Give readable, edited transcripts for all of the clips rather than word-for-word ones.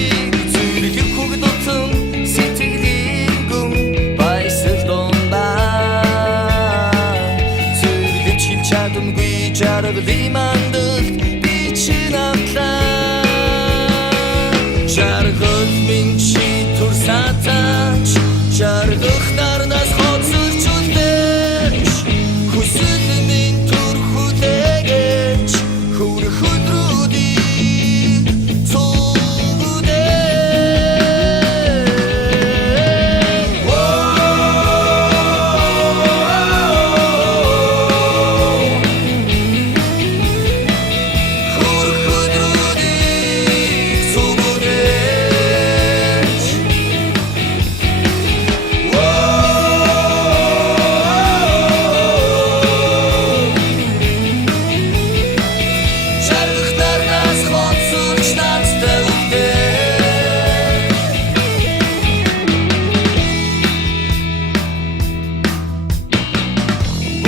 шиг зүрхийг хүүхэд утсан сэтгэлийн гүн баясгалан байна зүрхлэж хилж чадамгүй жаргалын мандалд би чинь авлаа жаргал минь чи түр сатаач жаргах нарнаас хоцорч үлдээч хүсэл минь түр хүлээгэж хүрэх өдрүүдийг цугдээ хүрэх өдрүүдийг цугдээж жаргах нарнаас хоцорч надтай үлдээ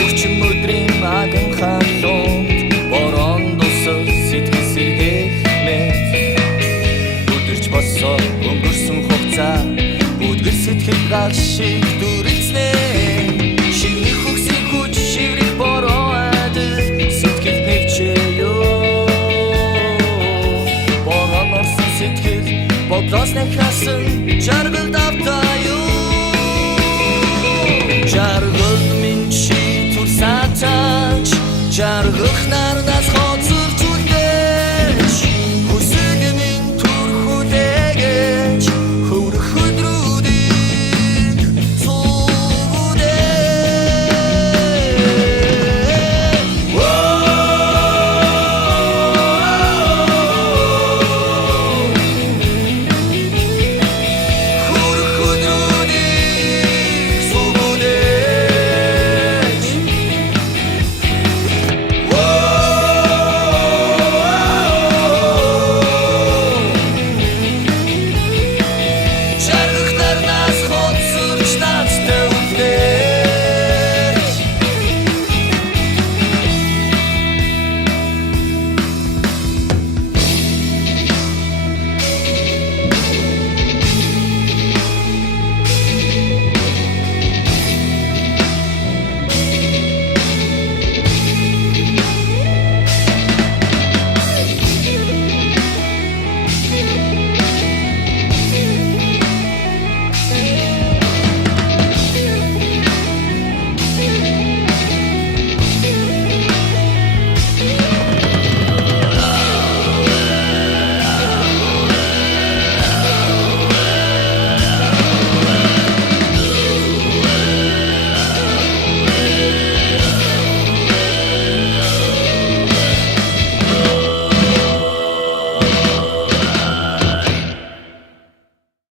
Өгчм өдрийн аган халуунд борон дусал сэтгэл сэргээх мэт Өдөрч босоо өнгөрсөн хугацаа бүдгэр сэтгэл гал шиг дүрэлцнэ Шивний хөгсийг хүч шиврэх бороо адил сэтгэл нэвчээё Борон орсон сэтгэл бодлоос нэхсэн жаргал